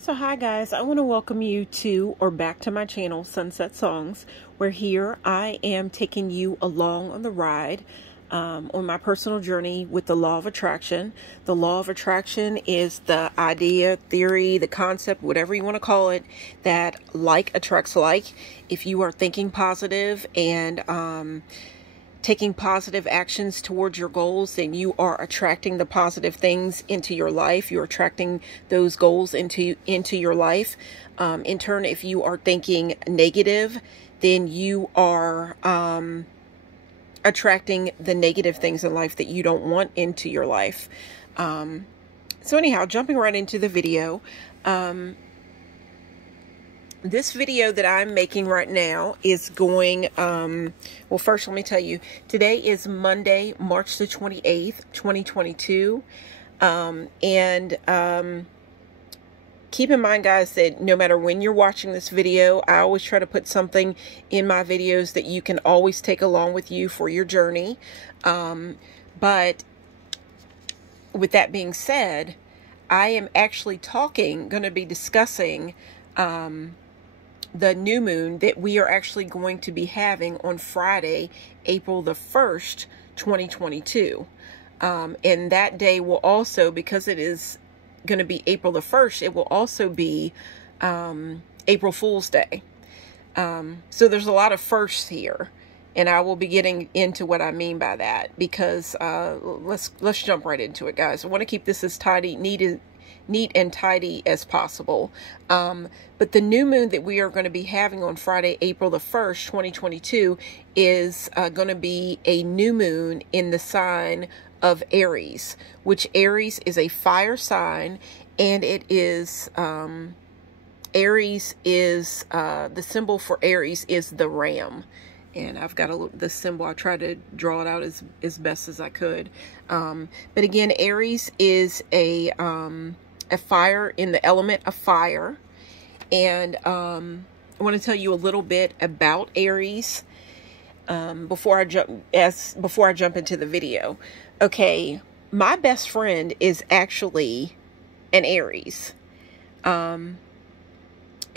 So hi guys, I want to welcome you to or back to my channel, Sunset Songs, where here I am taking you along on the ride on my personal journey with the law of attraction. The law of attraction is the idea, theory, the concept, whatever you want to call it, that like attracts like. If you are thinking positive and taking positive actions towards your goals, then you are attracting the positive things into your life. You're attracting those goals into your life. In turn, if you are thinking negative, then you are attracting the negative things in life that you don't want into your life. So anyhow, jumping right into the video. This video that I'm making right now is going, well, first let me tell you, today is Monday, March the 28th, 2022. Keep in mind, guys, that no matter when you're watching this video, I always try to put something in my videos that you can always take along with you for your journey. But with that being said, I am actually going to be discussing the new moon that we are actually going to be having on Friday, April the 1st, 2022. And that day will also, because it is going to be April the 1st, it will also be April Fool's Day. So there's a lot of firsts here, and I will be getting into what I mean by that, because let's jump right into it, guys. I want to keep this as neat and tidy as possible. But the new moon that we are going to be having on Friday, April the 1st, 2022 is going to be a new moon in the sign of Aries, which Aries is a fire sign, and it is, Aries is, the symbol for Aries is the ram. And I've got the symbol. I tried to draw it out as best as I could. But again, Aries is a fire, in the element of fire. And I want to tell you a little bit about Aries before I jump into the video. Okay, my best friend is actually an Aries. And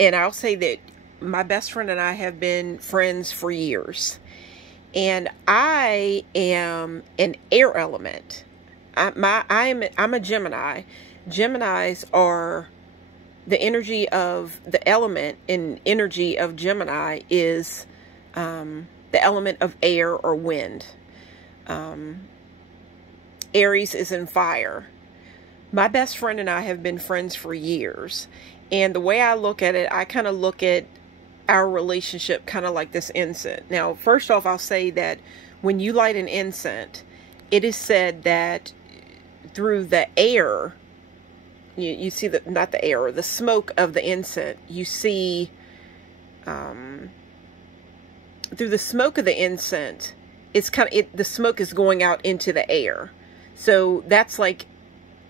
I'll say that my best friend and I have been friends for years. And I am an air element. I'm a Gemini. Geminis are the energy of the element, and energy of Gemini is the element of air or wind. Aries is in fire. My best friend and I have been friends for years. And the way I look at it, I kind of look at our relationship kind of like this incense. Now, first off, I'll say that when you light an incense, it is said that through the air, you see not the air, the smoke of the incense, you see, through the smoke of the incense, it's the smoke is going out into the air. So that's like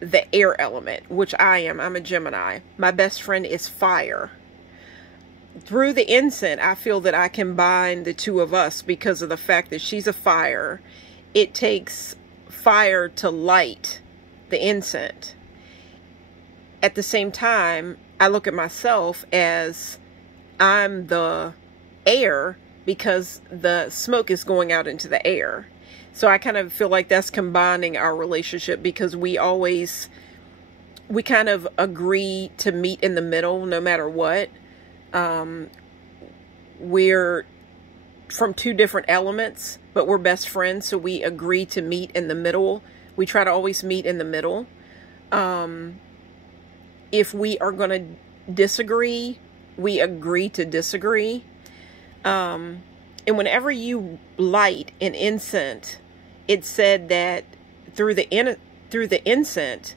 the air element, which I'm a Gemini. My best friend is fire. Through the incense, I feel that I combine the two of us because of the fact that she's a fire. It takes fire to light the incense. At the same time, I look at myself as I'm the air because the smoke is going out into the air. So I kind of feel like that's combining our relationship, because we kind of agree to meet in the middle no matter what. We're from two different elements, but we're best friends, so we agree to meet in the middle. We try to always meet in the middle. If we are going to disagree, we agree to disagree. And whenever you light an incense, it's said that through the incense,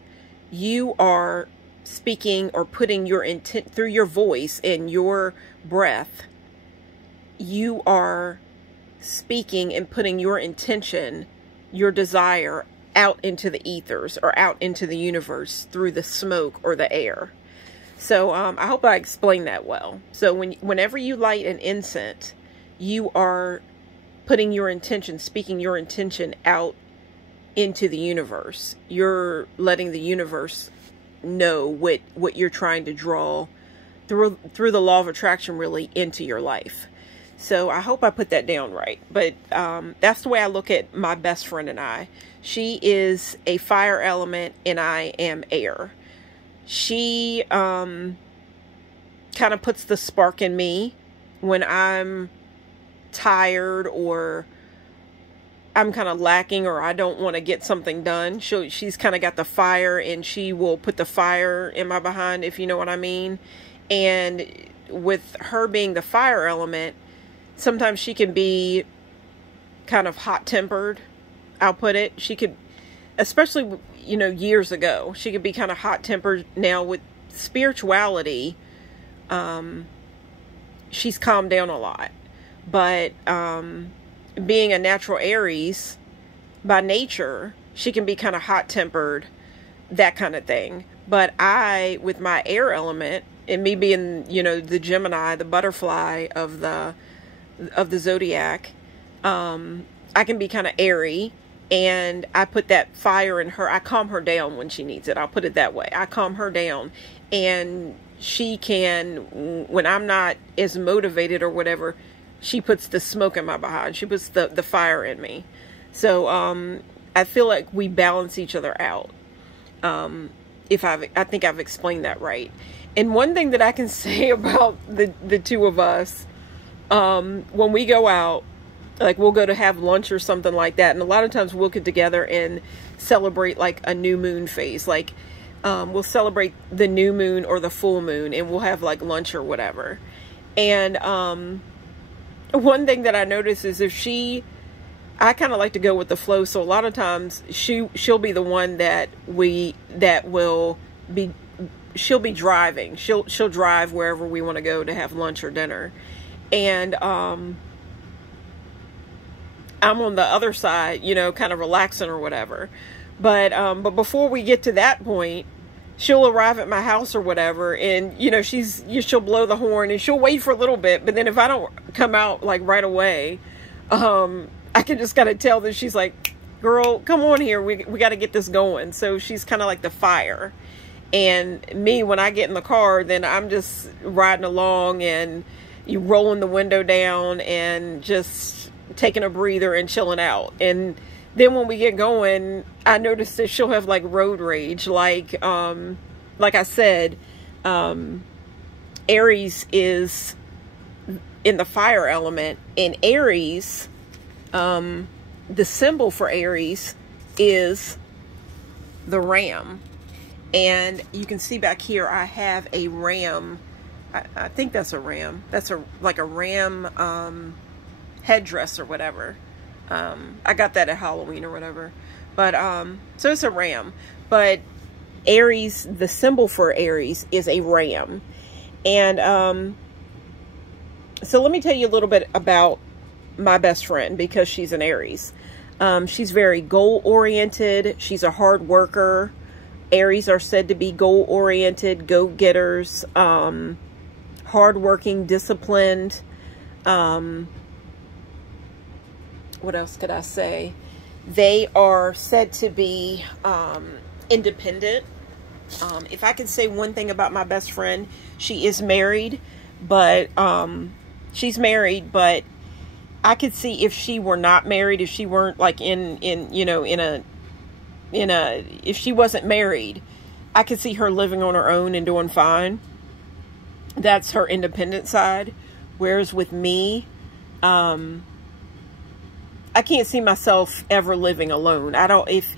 you are speaking or putting your intent through your voice and your breath. You are speaking and putting your intention, your desire out into the ethers or out into the universe through the smoke or the air. So I hope I explained that well. So whenever you light an incense, you are putting your intention, speaking your intention out into the universe. You're letting the universe know what you're trying to draw through the law of attraction really into your life. So I hope I put that down right. But that's the way I look at my best friend and I. She is a fire element and I am air. She kind of puts the spark in me when I'm tired or I'm kind of lacking or I don't want to get something done. She's kind of got the fire, and she will put the fire in my behind, if you know what I mean. And with her being the fire element, sometimes she can be kind of hot-tempered, I'll put it. She could, especially, you know, years ago, she could be kind of hot-tempered. Now with spirituality, she's calmed down a lot. But being a natural Aries by nature, she can be kind of hot-tempered, that kind of thing. But I, with my air element, and me being, you know, the Gemini, the butterfly of the zodiac, I can be kind of airy, and I put that fire in her. I calm her down when she needs it. I'll put it that way. I calm her down, and she can, when I'm not as motivated or whatever, she puts the smoke in my behind. She puts the fire in me. So I feel like we balance each other out. I think I've explained that right. And one thing that I can say about the two of us, when we go out, like we'll go to have lunch or something like that, and a lot of times we'll get together and celebrate like a new moon phase. Like we'll celebrate the new moon or the full moon, and we'll have like lunch or whatever. And one thing that I notice is I kind of like to go with the flow. So a lot of times she'll be the one she'll be driving. She'll drive wherever we want to go to have lunch or dinner. And I'm on the other side, you know, kind of relaxing or whatever. But before we get to that point, she'll arrive at my house or whatever, and you know, she'll blow the horn, and she'll wait for a little bit. But then if I don't come out like right away, I can just kind of tell that she's like, girl, come on here. We got to get this going. So she's kind of like the fire. And me, when I get in the car, then I'm just riding along and you rolling the window down and just taking a breather and chilling out. And then when we get going, I notice that she'll have like road rage. Like I said, Aries is in the fire element, and Aries, the symbol for Aries is the ram. And you can see back here, I have a ram. I think that's a ram. That's like a ram headdress or whatever. I got that at Halloween or whatever. But so it's a ram. But Aries, the symbol for Aries is a ram. And so let me tell you a little bit about my best friend, because she's an Aries. She's very goal-oriented. She's a hard worker. Aries are said to be goal-oriented, go-getters, hard-working, disciplined. What else could I say? They are said to be independent. If I could say one thing about my best friend, she is married, but she's married, but I could see if she were not married, if she weren't like if she wasn't married, I could see her living on her own and doing fine. That's her independent side. Whereas with me, I can't see myself ever living alone. I'd always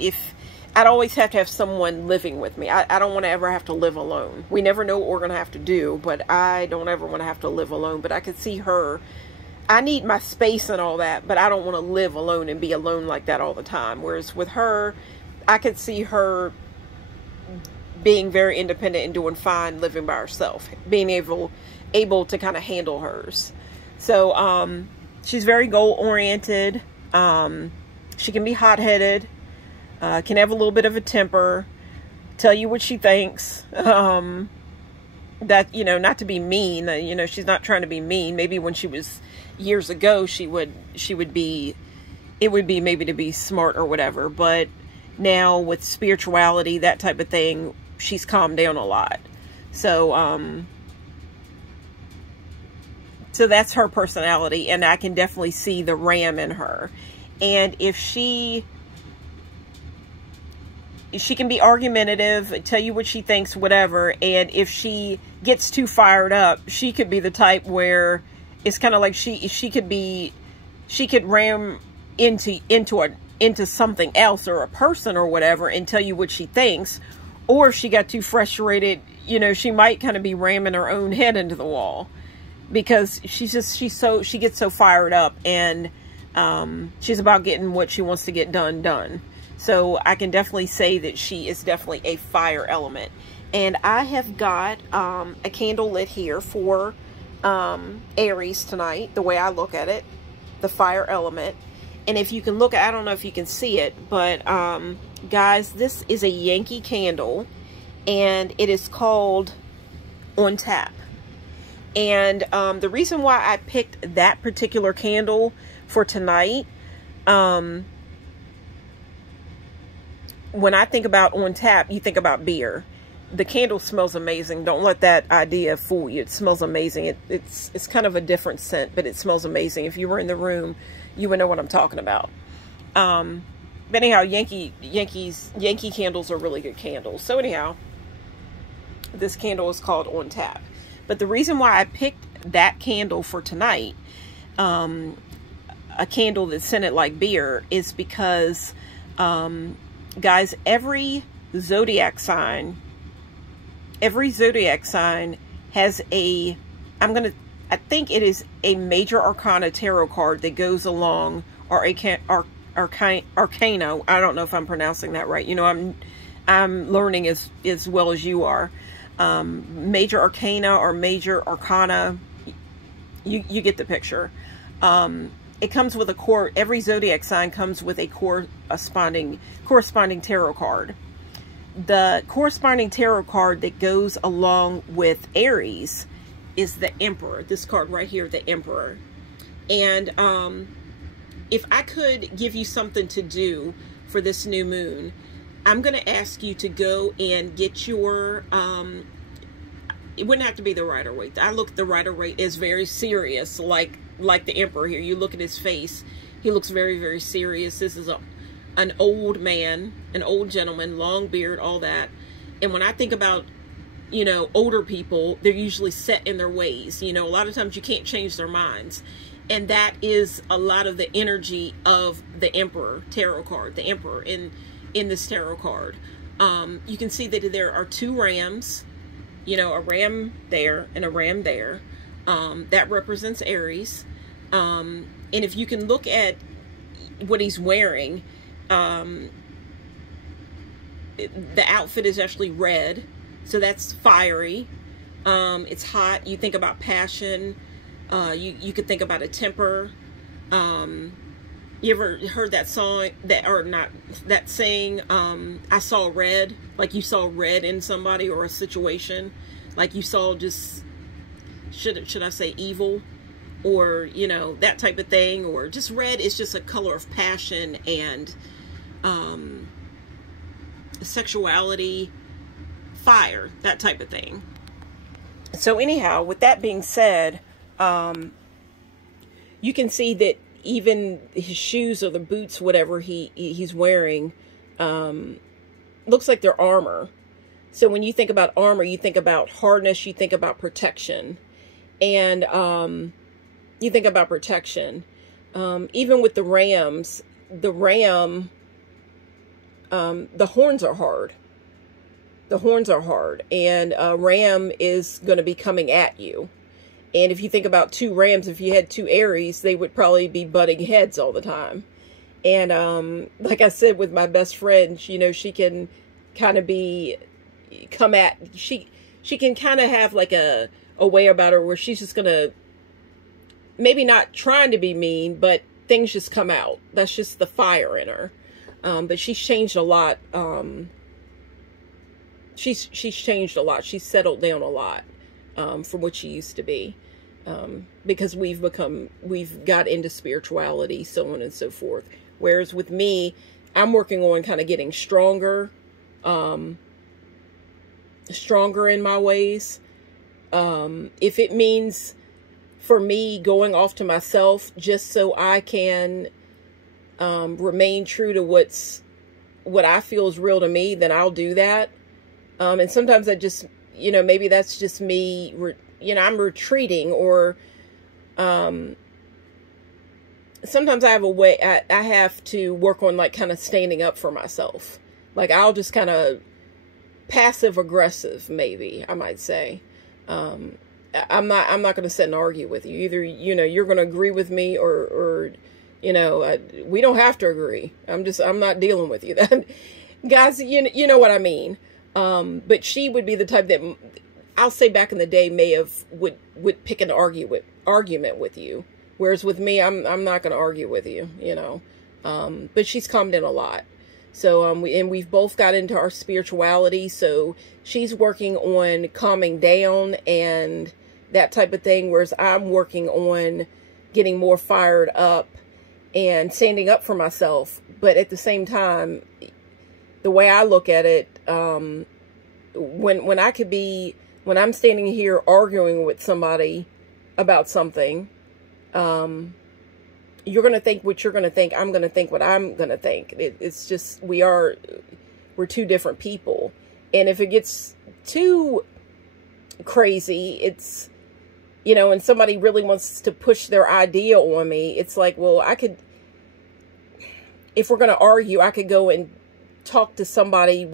have to have someone living with me. I don't want to ever have to live alone. We never know what we're going to have to do, but I don't ever want to have to live alone. But I could see her. I need my space and all that, but I don't want to live alone and be alone like that all the time. Whereas with her, I could see her being very independent and doing fine living by herself, being able to kind of handle hers. So she's very goal-oriented. She can be hot-headed, can have a little bit of a temper, tell you what she thinks. That, you know, not to be mean, you know, she's not trying to be mean. Maybe when she was years ago, it would be maybe to be smart or whatever. But now with spirituality, that type of thing, she's calmed down a lot. So, so that's her personality, and I can definitely see the Ram in her. And if she can be argumentative, tell you what she thinks, whatever. And if she gets too fired up, she could be the type where it's kind of like she could ram into something else or a person or whatever and tell you what she thinks. Or if she got too frustrated, you know, she might kind of be ramming her own head into the wall, because she gets so fired up, and she's about getting what she wants to get done. So I can definitely say that she is definitely a fire element. And I have got a candle lit here for Aries tonight, the way I look at it, the fire element. And if you can look, I don't know if you can see it, but guys, this is a Yankee candle, and it is called On Tap. And the reason why I picked that particular candle for tonight, when I think about On Tap, you think about beer. The candle smells amazing. Don't let that idea fool you. It smells amazing. It's kind of a different scent, but it smells amazing. If you were in the room, you would know what I'm talking about. But anyhow, Yankee candles are really good candles. So anyhow, this candle is called On Tap. But the reason why I picked that candle for tonight, a candle that's scented like beer, is because, guys, every zodiac sign has a, I think it is a major arcana tarot card that goes along, or arcana. I don't know if I'm pronouncing that right. You know, I'm learning as well as you are. Major arcana or major arcana, you get the picture. It comes with a every zodiac sign comes with a corresponding tarot card. The corresponding tarot card that goes along with Aries is the Emperor. This card right here, the Emperor. And if I could give you something to do for this new moon, I'm going to ask you to go and get your, it wouldn't have to be the Rider-Waite. I look at the Rider-Waite as very serious, like the Emperor here. You look at his face, he looks very, very serious. This is an old man, an old gentleman, long beard, all that. And when I think about, you know, older people, they're usually set in their ways. You know, a lot of times you can't change their minds. And that is a lot of the energy of the Emperor tarot card, the Emperor in this tarot card. You can see that there are two rams, you know, a ram there and a ram there. That represents Aries. And if you can look at what he's wearing, the outfit is actually red. So that's fiery. It's hot. You think about passion. You could think about a temper. You ever heard that song, that saying, I saw red, like you saw red in somebody or a situation, like you saw just, should I say evil, or, you know, that type of thing, or just red is just a color of passion and sexuality, fire, that type of thing. So anyhow, with that being said, you can see that even his shoes or the boots, whatever he's wearing, looks like they're armor. So when you think about armor, you think about hardness, you think about protection. And you think about protection. Even with the rams, the horns are hard. The horns are hard. And a ram is going to be coming at you. And if you think about two rams, if you had two Aries, they would probably be butting heads all the time. And like I said, with my best friend, you know, she can kind of she can kind of have like a way about her where she's just going to, maybe not trying to be mean, but things just come out. That's just the fire in her. But she's changed a lot. She's changed a lot. She's settled down a lot. From what she used to be, because we've got into spirituality, so on and so forth. Whereas with me, I'm working on kind of getting stronger, stronger in my ways. If it means for me going off to myself just so I can remain true to what I feel is real to me, then I'll do that. And sometimes I just, you know, maybe that's just me, you know, I'm retreating, or sometimes I have a way, I have to work on like kind of standing up for myself. Like I'll just kind of passive aggressive, maybe I might say. I'm not going to sit and argue with you. Either, you know, you're going to agree with me or you know, we don't have to agree. I'm not dealing with you. That, guys, you know what I mean. But she would be the type that I'll say back in the day would pick an argument with you. Whereas with me, I'm not going to argue with you, you know. But she's calmed in a lot. So, we've both got into our spirituality. So she's working on calming down and that type of thing. Whereas I'm working on getting more fired up and standing up for myself. But at the same time, the way I look at it, when I'm standing here arguing with somebody about something, you're going to think what you're going to think. I'm going to think what I'm going to think. It's just, we're two different people. And if it gets too crazy, it's, you know, and somebody really wants to push their idea on me, it's like, well, if we're going to argue, I could go and talk to somebody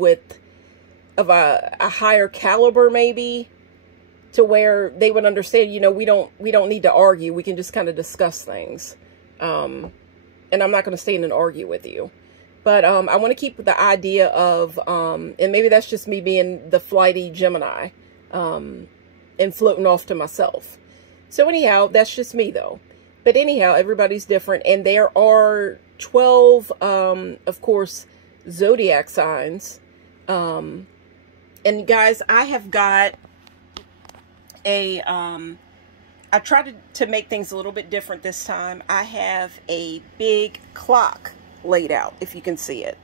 of a higher caliber, maybe, to where they would understand, you know, we don't need to argue. We can just kind of discuss things. And I'm not going to stand and argue with you. But I want to keep the idea of, and maybe that's just me being the flighty Gemini, and floating off to myself. So anyhow, that's just me though. But anyhow, everybody's different. And there are 12, of course, zodiac signs. And guys, I have got I tried to make things a little bit different this time. I have a big clock laid out, if you can see it.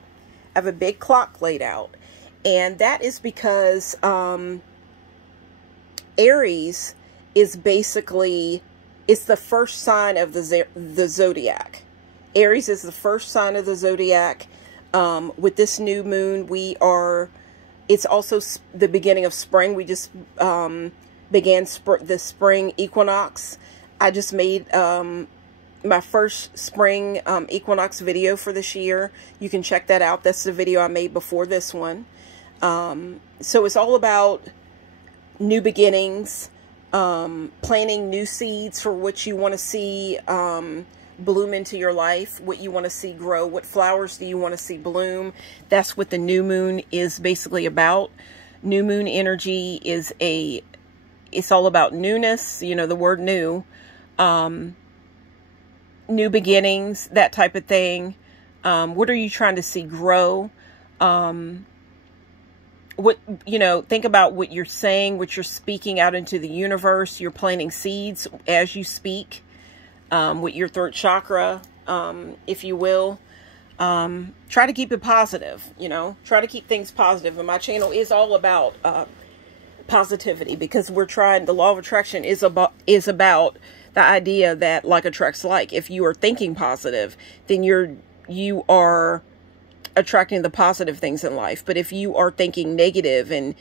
I have a big clock laid out. And that is because Aries is basically, it's the first sign of the zodiac. Aries is the first sign of the zodiac. With this new moon, it's also the beginning of spring. We just began the spring equinox. I just made my first spring equinox video for this year. You can check that out. That's the video I made before this one. So it's all about new beginnings, planting new seeds for what you want to see bloom into your life, what you want to see grow, what flowers do you want to see bloom. That's what the new moon is basically about. New moon energy is it's all about newness, you know, the word new, new beginnings, that type of thing. What are you trying to see grow? Think about what you're saying, what you're speaking out into the universe. You're planting seeds as you speak, with your throat chakra, if you will. Try to keep it positive, you know, try to keep things positive. And my channel is all about, positivity, because the law of attraction is about the idea that like attracts like. If you are thinking positive, then you are attracting the positive things in life. But if you are thinking negative and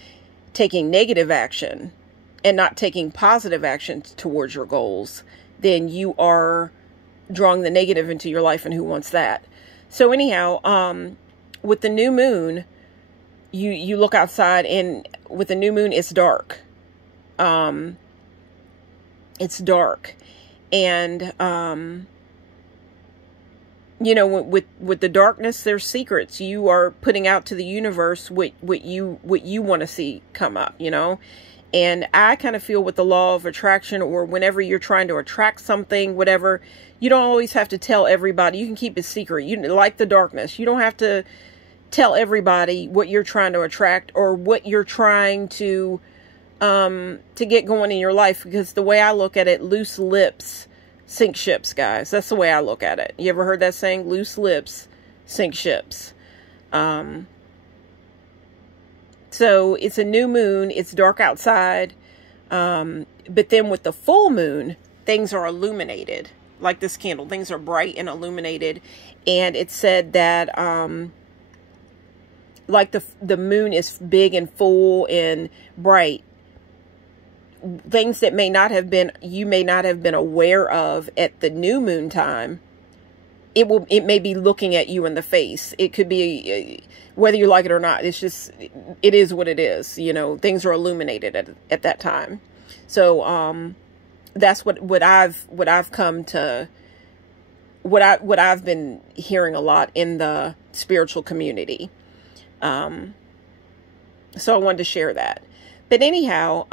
taking negative action and not taking positive action towards your goals, then you are drawing the negative into your life, and who wants that? So anyhow, with the new moon, you look outside, and with the new moon, it's dark. It's dark. And, you know, with the darkness, there's secrets. You are putting out to the universe what you want to see come up, you know. And I kind of feel with the law of attraction, or whenever you're trying to attract something, whatever, you don't always have to tell everybody. You can keep it secret. You like the darkness. You don't have to tell everybody what you're trying to attract or what you're trying to get going in your life. Because the way I look at it, loose lips sink ships, guys. That's the way I look at it. You ever heard that saying? Loose lips sink ships. So it's a new moon. It's dark outside. But then with the full moon, things are illuminated. Like this candle, things are bright and illuminated. And it said that, like the moon is big and full and bright, things that you may not have been aware of at the new moon time, it may be looking at you in the face. It could be, whether you like it or not, it's just, it is what it is. You know, things are illuminated at that time. So, that's what I've come to, what I've been hearing a lot in the spiritual community. So I wanted to share that. But anyhow,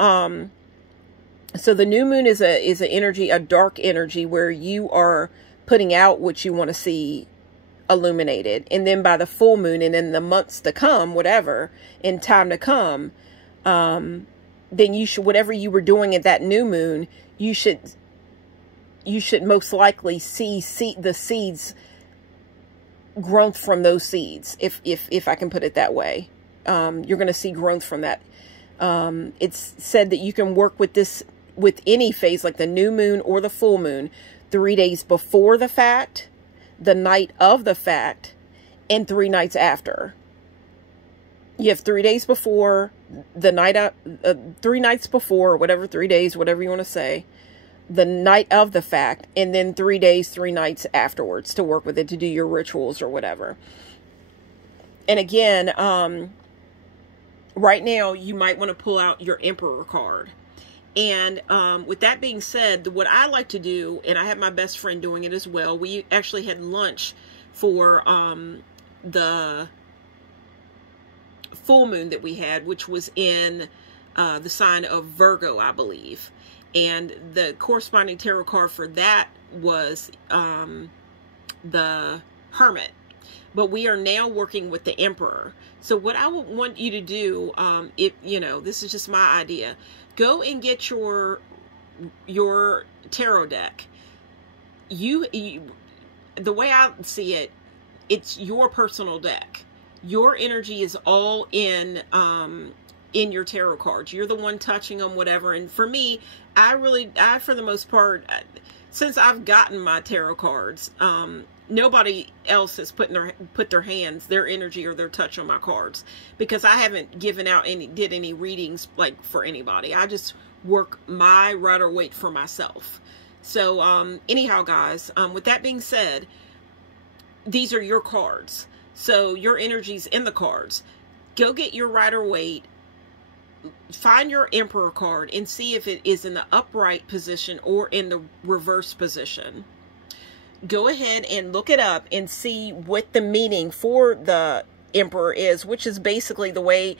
so the new moon is an energy, a dark energy, where you are putting out what you want to see illuminated. And then by the full moon, and in the months to come, whatever, in time to come, then you should, whatever you were doing at that new moon, you should most likely see the seeds, growth from those seeds, if I can put it that way. You're going to see growth from that. It's said that you can work with this with any phase, like the new moon or the full moon, 3 days before the fact, the night of the fact, and 3 nights after. You have 3 days before, the night up, 3 nights before, whatever, 3 days, whatever you want to say, the night of the fact, and then 3 days, 3 nights afterwards to work with it, to do your rituals or whatever. And again, right now, you might want to pull out your Emperor card. And with that being said, what I like to do, and I have my best friend doing it as well, we actually had lunch for the full moon that we had, which was in the sign of Virgo, I believe. And the corresponding tarot card for that was the Hermit. But we are now working with the Emperor. So what I would want you to do, if you know, this is just my idea, go and get your tarot deck. The way I see it, it's your personal deck. Your energy is all in your tarot cards. You're the one touching them, whatever. And for me, I for the most part, since I've gotten my tarot cards, nobody else has put their hands, their energy or their touch on my cards, because I haven't given out did any readings like for anybody. I just work my Rider-Waite for myself. So anyhow, guys, with that being said, these are your cards. So your energy's in the cards. Go get your Rider-Waite, find your Emperor card, and see if it is in the upright position or in the reverse position. Go ahead and look it up and see what the meaning for the Emperor is, which is basically the way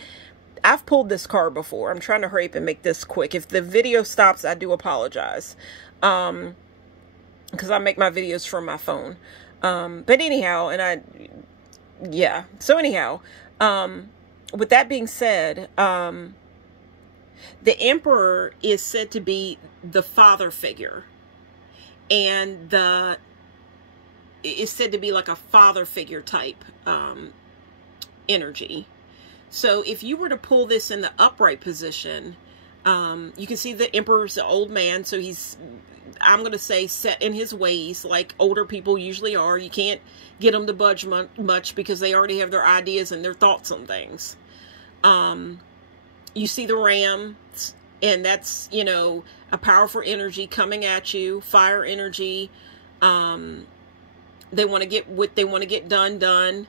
I've pulled this card before. I'm trying to hurry up and make this quick. If the video stops, I do apologize, because I make my videos from my phone. But anyhow, yeah. So anyhow, with that being said, the Emperor is said to be the father figure, and is said to be like a father figure type energy. So if you were to pull this in the upright position, you can see the Emperor's the old man, so he's, I'm going to say, set in his ways like older people usually are. You can't get them to budge much because they already have their ideas and their thoughts on things. You see the Ram, and that's, you know, a powerful energy coming at you, fire energy. They want to get what they want to get done.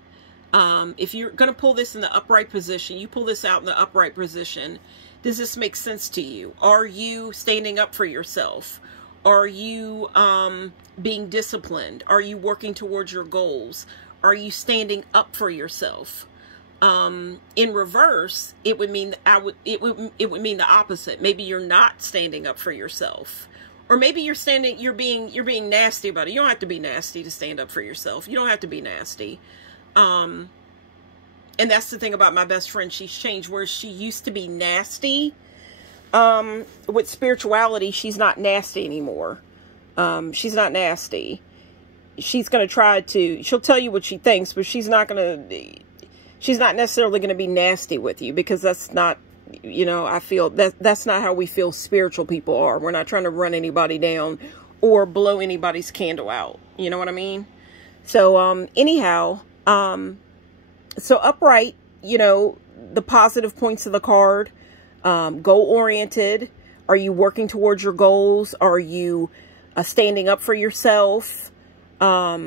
If you're going to pull this in the upright position, you pull this out in the upright position. Does this make sense to you? Are you standing up for yourself? Are you being disciplined? Are you working towards your goals? Are you standing up for yourself? In reverse, it would mean it would mean the opposite. Maybe you're not standing up for yourself. Or maybe you're being nasty about it. You don't have to be nasty to stand up for yourself. You don't have to be nasty. And that's the thing about my best friend. She's changed, where she used to be nasty. With spirituality, she's not nasty anymore. She's not nasty. She's going to she'll tell you what she thinks, but she's not going to, she's not necessarily going to be nasty with you, because that's not, you know, I feel that's not how we feel spiritual people are. We're not trying to run anybody down or blow anybody's candle out. You know what I mean? So, anyhow, so upright, you know, the positive points of the card, goal-oriented. Are you working towards your goals? Are you standing up for yourself? Are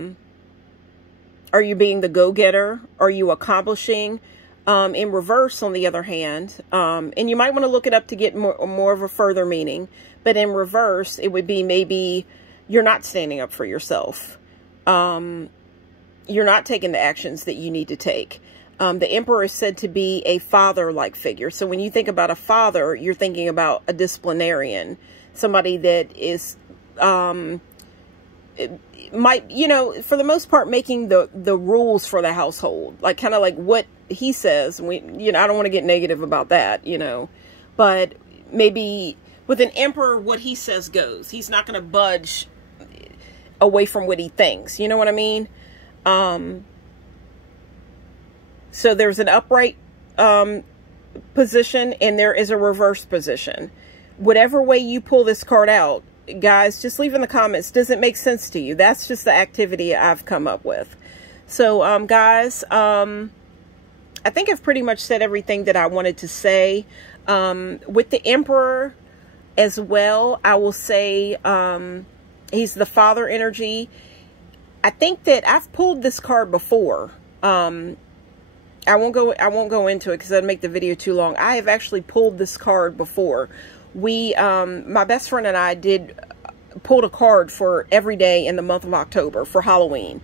you being the go-getter? Are you accomplishing? In reverse, on the other hand, and you might want to look it up to get more of a further meaning, but in reverse, it would be maybe you're not standing up for yourself. You're not taking the actions that you need to take. The Emperor is said to be a father-like figure. So when you think about a father, you're thinking about a disciplinarian, somebody that is, might, you know, for the most part, making the rules for the household, like kind of like what he says. You know, I don't want to get negative about that, you know, but maybe with an Emperor, what he says goes. He's not going to budge away from what he thinks. You know what I mean? So there's an upright position, and there is a reverse position. Whatever way you pull this card out, guys, just leave in the comments, does it make sense to you? That's just the activity I've come up with. So, guys, I think I've pretty much said everything that I wanted to say. With the Emperor as well, I will say he's the father energy. I think that I've pulled this card before. I won't go into it because that'd make the video too long. I have actually pulled this card before. My best friend and I pulled a card for every day in the month of October for Halloween.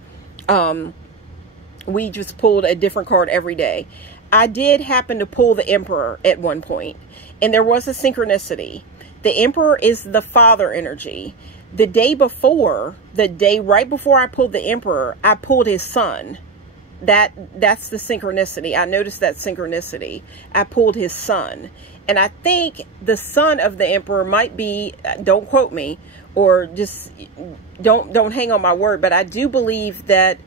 We just pulled a different card every day. I did happen to pull the Emperor at one point, and there was a synchronicity. The Emperor is the father energy. The day right before I pulled the Emperor, I pulled his son. That's the synchronicity. I noticed that synchronicity. I pulled his son. And I think the son of the Emperor might be, don't quote me, or just don't hang on my word, but I do believe that,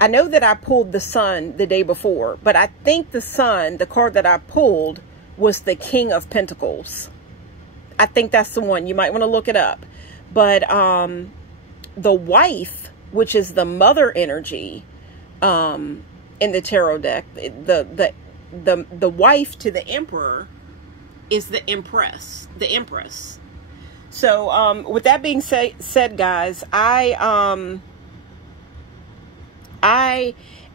I know that I pulled the son the day before, but I think the son, the card that I pulled, was the King of Pentacles. I think that's the one. You might want to look it up. But the wife, which is the mother energy, in the tarot deck, the wife to the Emperor is the Empress. So with that being said, guys, I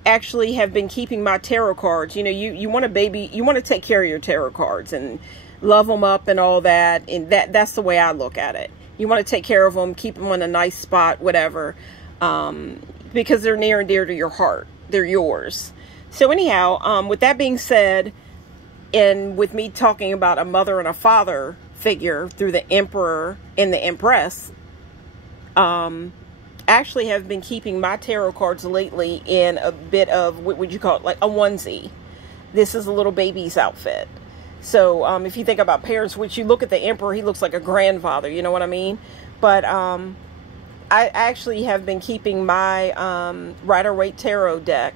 actually have been keeping my tarot cards. You know, you want to take care of your tarot cards and love them up and all that, and that's the way I look at it. You want to take care of them, keep them in a nice spot, whatever, because they're near and dear to your heart. They're yours. So anyhow, with that being said, and with me talking about a mother and a father figure through the Emperor and the Empress, actually have been keeping my tarot cards lately in a bit of, what would you call it, like a onesie. This is a little baby's outfit. So if you think about parents, which you look at the Emperor, he looks like a grandfather, you know what I mean? But I actually have been keeping my Rider-Waite Tarot deck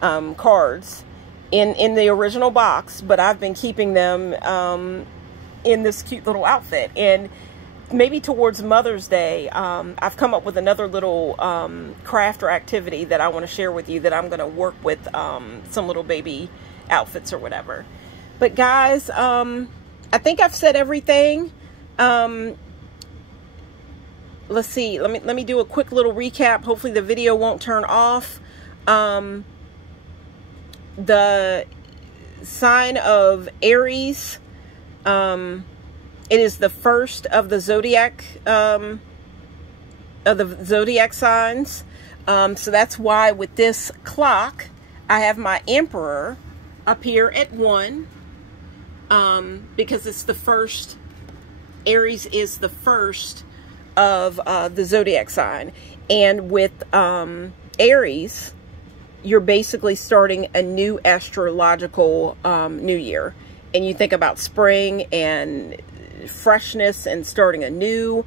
cards in the original box, but I've been keeping them in this cute little outfit. And maybe towards Mother's Day, I've come up with another little craft or activity that I want to share with you, that I'm going to work with some little baby outfits or whatever. But guys, I think I've said everything. Let's see. Let me do a quick little recap. Hopefully the video won't turn off. The sign of Aries, it is the first of the zodiac signs. So that's why with this clock, I have my Emperor up here at 1. Because it's the first, Aries is the first of the zodiac sign. And with Aries, you're basically starting a new astrological new year. And you think about spring and freshness and starting anew.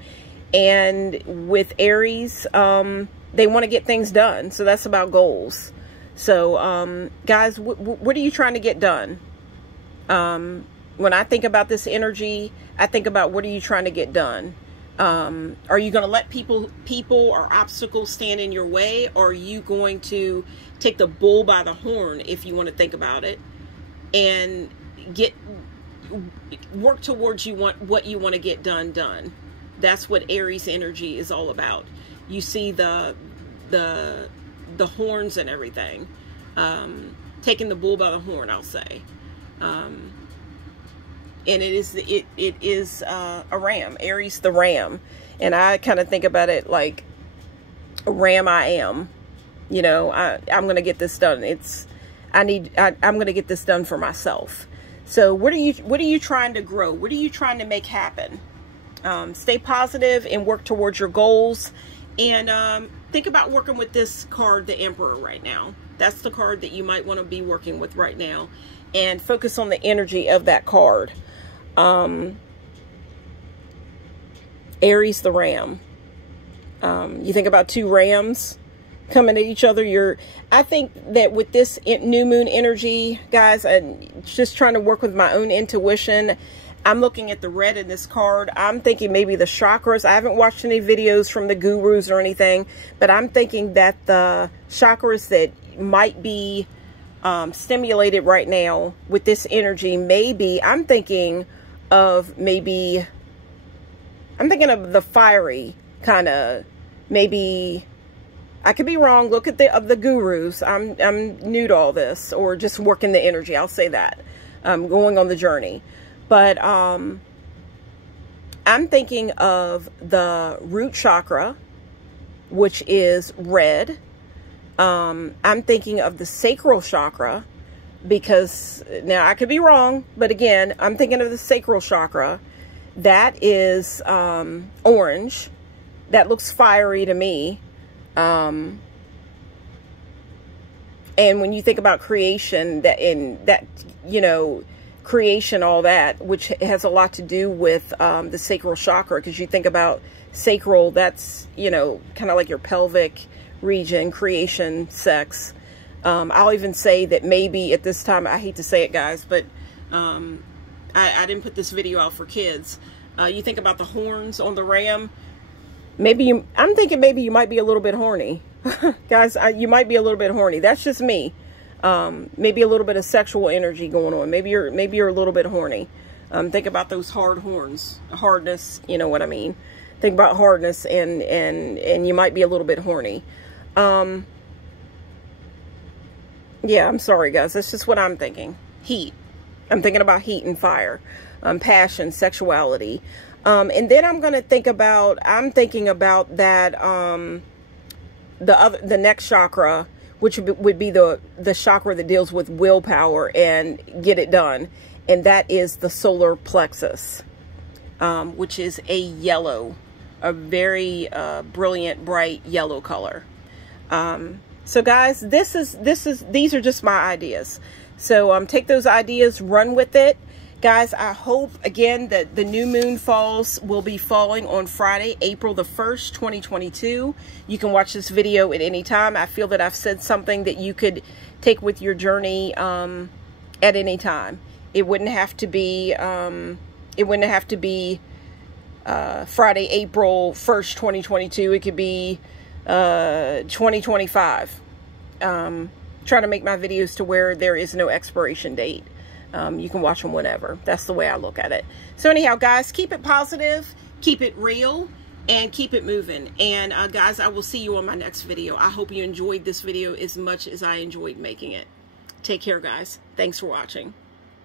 And with Aries, they want to get things done. So that's about goals. So, guys, what are you trying to get done? When I think about this energy, I think about what are you trying to get done? Are you going to let people or obstacles stand in your way? Or are you going to take the bull by the horn, if you want to think about it, and work towards what you want to get done? That's what Aries energy is all about. You see the horns and everything. Taking the bull by the horn, I'll say. And it is a ram, Aries the Ram. And I kind of think about it like a ram I am. You know, I'm going to get this done. I'm going to get this done for myself. So what are you trying to grow? What are you trying to make happen? Stay positive and work towards your goals. And think about working with this card, the Emperor, right now. That's the card that you might want to be working with right now. And focus on the energy of that card. Aries the Ram. You think about two rams coming at each other. I think that with this new moon energy, guys, I'm just trying to work with my own intuition. I'm looking at the red in this card. I'm thinking maybe the chakras. I haven't watched any videos from the gurus or anything, but I'm thinking that the chakras that might be stimulated right now with this energy, maybe I'm thinking of the fiery kind of, maybe I could be wrong. Look at the gurus. I'm new to all this, or just working the energy. I'll say that. Going on the journey. But I'm thinking of the root chakra, which is red. I'm thinking of the sacral chakra, because now I could be wrong, but again, I'm thinking of the sacral chakra. That is orange. That looks fiery to me. And when you think about creation, creation, all that, which has a lot to do with the sacral chakra, because you think about sacral, that's, kind of like your pelvic region, creation, sex. I'll even say that maybe at this time, I hate to say it, guys, but I didn't put this video out for kids. You think about the horns on the ram. I'm thinking maybe you might be a little bit horny. Guys, you might be a little bit horny. That's just me. Maybe a little bit of sexual energy going on. Maybe you're a little bit horny. Think about those hard horns, hardness. You know what I mean? Think about hardness, and you might be a little bit horny. Yeah, I'm sorry, guys. That's just what I'm thinking. Heat. I'm thinking about heat and fire, passion, sexuality. And then I'm thinking about that, the next chakra, which would be the chakra that deals with willpower and get it done. And that is the solar plexus, which is a very brilliant, bright yellow color. So guys, these are just my ideas. So take those ideas, run with it. Guys, I hope, again, that the new moon will be falling on Friday, April the 1st, 2022. You can watch this video at any time. I feel that I've said something that you could take with your journey at any time. It wouldn't have to be Friday, April 1st, 2022. It could be 2025. Try to make my videos to where there is no expiration date. You can watch them whenever. That's the way I look at it. So anyhow, guys, keep it positive, keep it real, and keep it moving. And guys, I will see you on my next video. I hope you enjoyed this video as much as I enjoyed making it. Take care, guys. Thanks for watching.